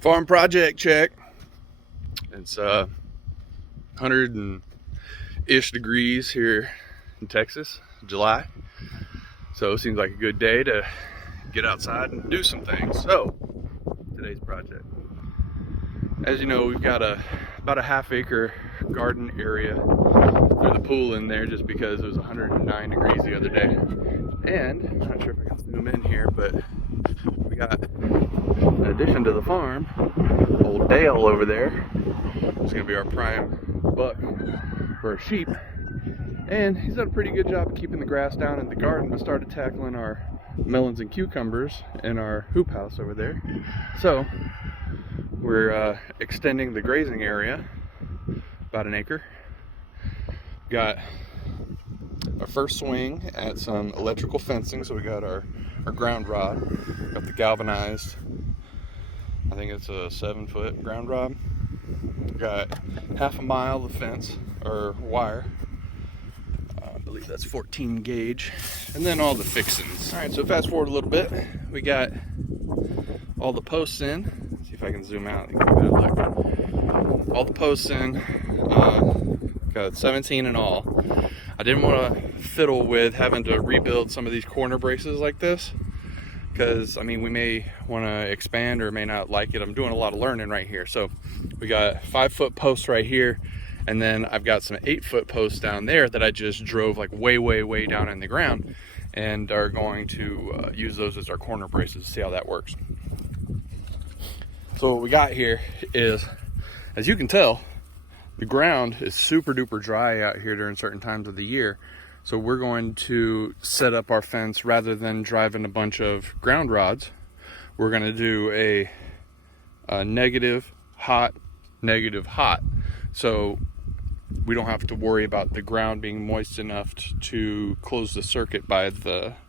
Farm project check. It's 100-ish degrees here in Texas, July. So it seems like a good day to get outside and do some things. So today's project. As you know, we've got about a half-acre garden area through the pool in there just because it was 109 degrees the other day. And I'm not sure if I can zoom in here, but we got, in addition to the farm, old Dale over there. It's gonna be our prime buck for our sheep. And he's done a pretty good job of keeping the grass down in the garden. We started tackling our melons and cucumbers in our hoop house over there. So we're extending the grazing area about an acre. Got our first swing at some electrical fencing. So we got our ground rod, got the galvanized, I think it's a 7-foot ground rod. Got half a mile of fence or wire. I believe that's 14 gauge. And then all the fixings. All right, so fast forward a little bit. We got all the posts in. Let's see if I can zoom out and give it a look. All the posts in. Got 17 in all. I didn't want to fiddle with having to rebuild some of these corner braces like this, because I mean, we may want to expand or may not like it. I'm doing a lot of learning right here. So we got 5-foot posts right here, and then I've got some 8-foot posts down there that I just drove like way down in the ground, and are going to use those as our corner braces to see how that works. So what we got here is, as you can tell, the ground is super duper dry out here during certain times of the year. So we're going to set up our fence rather than driving a bunch of ground rods. We're going to do a negative, hot, negative, hot. So we don't have to worry about the ground being moist enough to close the circuit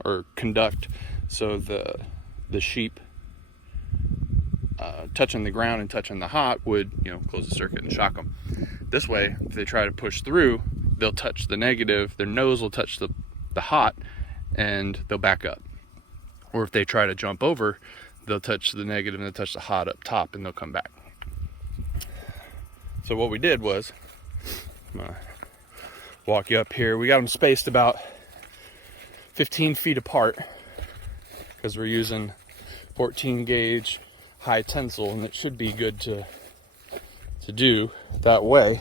or conduct. So the sheep touching the ground and touching the hot would, close the circuit and shock them. This way, if they try to push through, they'll touch the negative, their nose will touch the hot, and they'll back up. Or if they try to jump over, they'll touch the negative and they'll touch the hot up top, and they'll come back. So what we did was, I'm gonna walk you up here. We got them spaced about 15 feet apart because we're using 14 gauge high tensile, and it should be good to do that way.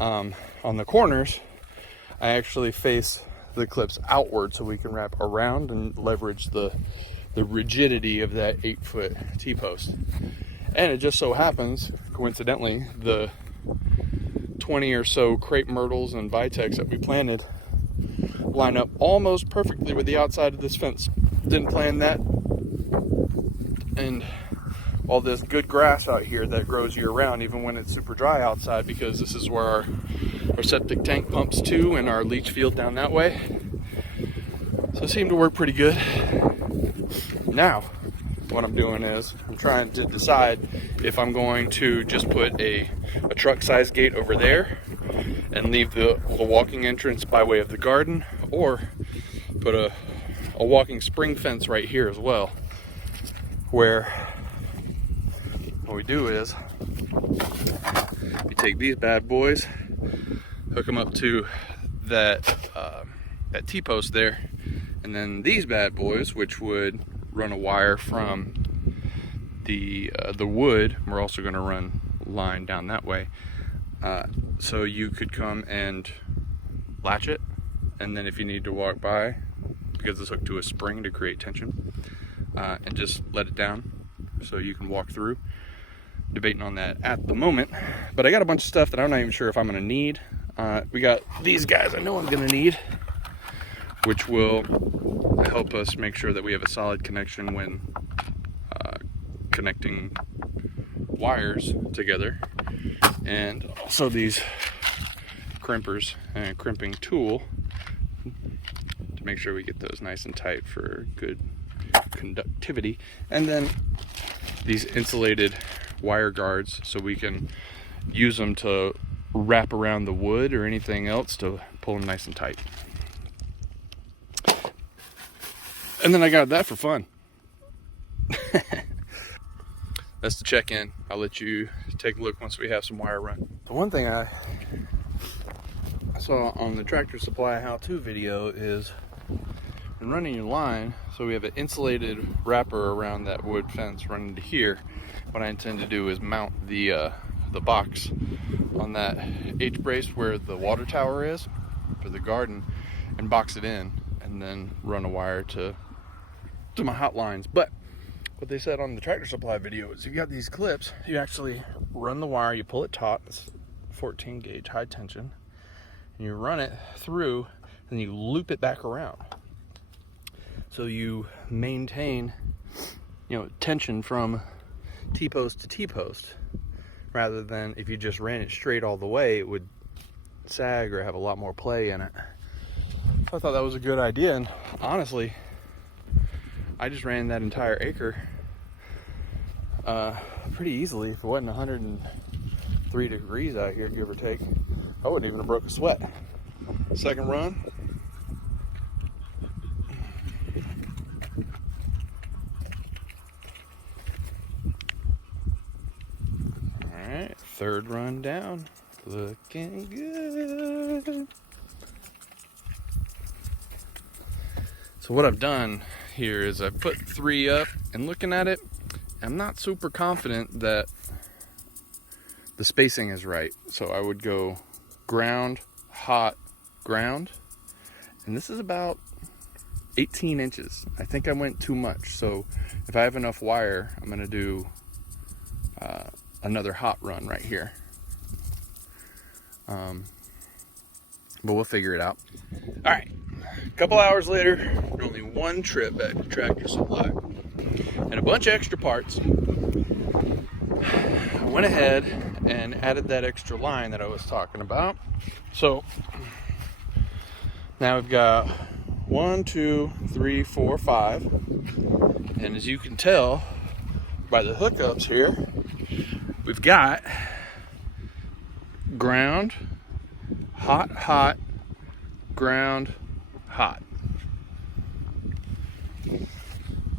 On the corners, I actually face the clips outward so we can wrap around and leverage the rigidity of that 8-foot T-post. And it just so happens, coincidentally, the 20 or so crepe myrtles and vitex that we planted line up almost perfectly with the outside of this fence. Didn't plan that. And all this good grass out here that grows year round, even when it's super dry outside, because this is where our septic tank pumps to, and our leach field down that way. So it seemed to work pretty good. Now, what I'm doing is I'm trying to decide if I'm going to just put a truck size gate over there and leave the walking entrance by way of the garden, or put a walking spring fence right here as well, where what we do is we take these bad boys, hook them up to that T-post there, and then these bad boys, which would run a wire from the wood. We're also going to run line down that way, so you could come and latch it, and then if you need to walk by, because it's hooked to a spring to create tension, and just let it down so you can walk through. Debating on that at the moment, but I got a bunch of stuff that I'm not even sure if I'm going to need. We got these guys I know I'm going to need, which will help us make sure that we have a solid connection when connecting wires together, and also these crimpers and a crimping tool to make sure we get those nice and tight for good conductivity, and then these insulated wire guards so we can use them to wrap around the wood or anything else to pull them nice and tight. And then I got that for fun. that's the check-in. I'll let you take a look once we have some wire run. The one thing I saw on the Tractor Supply how-to video is when running your line, so we have an insulated wrapper around that wood fence running to here. What I intend to do is mount the box on that H-brace where the water tower is for the garden, and box it in, and then run a wire to my hot lines. But what they said on the Tractor Supply video is you got these clips, you actually run the wire, you pull it taut, it's 14 gauge high tension, and you run it through, and you loop it back around. So you maintain, tension from T-post to T-post, rather than if you just ran it straight all the way, it would sag or have a lot more play in it. So I thought that was a good idea, and honestly, I just ran that entire acre pretty easily. If it wasn't 103 degrees out here, give or take, I wouldn't even have broke a sweat. Second run. Alright, third run down. Looking good. So what I've done here is I've put 3 up, and looking at it, I'm not super confident that the spacing is right. So I would go ground, hot, ground, and this is about 18 inches. I think I went too much. So if I have enough wire, I'm gonna do another hot run right here. But we'll figure it out. All right, a couple hours later, only one trip back to Tractor Supply and a bunch of extra parts. I went ahead and added that extra line that I was talking about. So now we've got 1, 2, 3, 4, 5, and as you can tell by the hookups here, we've got ground, hot, hot, ground, hot.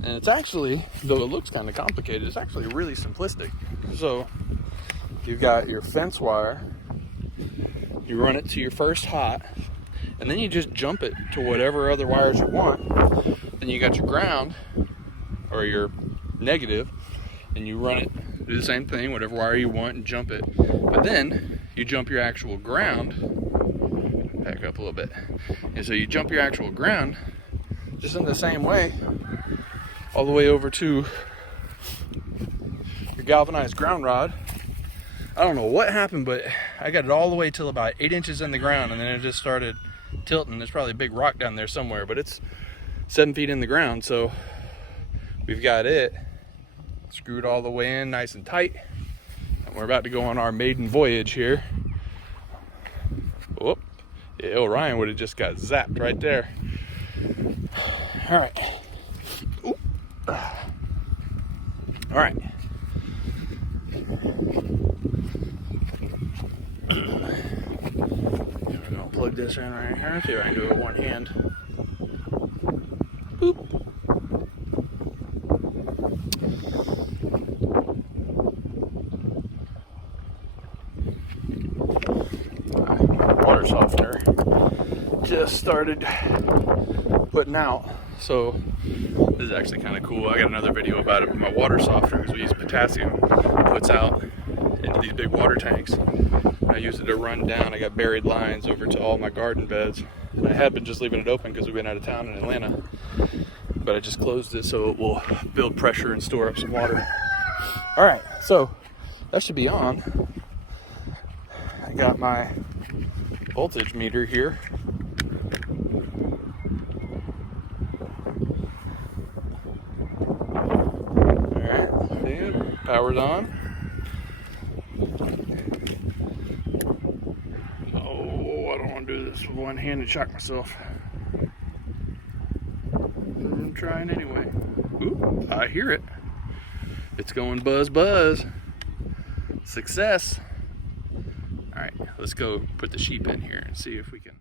And it's actually, though it looks kind of complicated, it's actually really simplistic. So you've got your fence wire, you run it to your first hot, and then you just jump it to whatever other wires you want. Then you got your ground, or your negative, and you run it, do the same thing, whatever wire you want, and jump it. But then you jump your actual ground, back up a little bit, and so you jump your actual ground just in the same way all the way over to your galvanized ground rod. I don't know what happened, but I got it all the way till about 8 inches in the ground, and then it just started tilting. There's probably a big rock down there somewhere, but it's 7 feet in the ground, so we've got it screwed all the way in nice and tight, and we're about to go on our maiden voyage here. Whoop. Yeah, Orion would have just got zapped right there. All right. Oop. All right. We're gonna plug this in right here. See if I can do it with one hand. Boop. Water softener just started putting out, so this is actually kind of cool. I got another video about it. My water softener, because we use potassium, puts out into these big water tanks. I use it to run down. I got buried lines over to all my garden beds, and I had been just leaving it open because we've been out of town in Atlanta, but I just closed it so it will build pressure and store up some water. All right, so that should be on. I got my voltage meter here. All right, see, power's on. Oh, I don't want to do this with one hand and shock myself. I'm trying anyway. Ooh, I hear it. It's going buzz, buzz. Success. All right, let's go put the sheep in here and see if we can.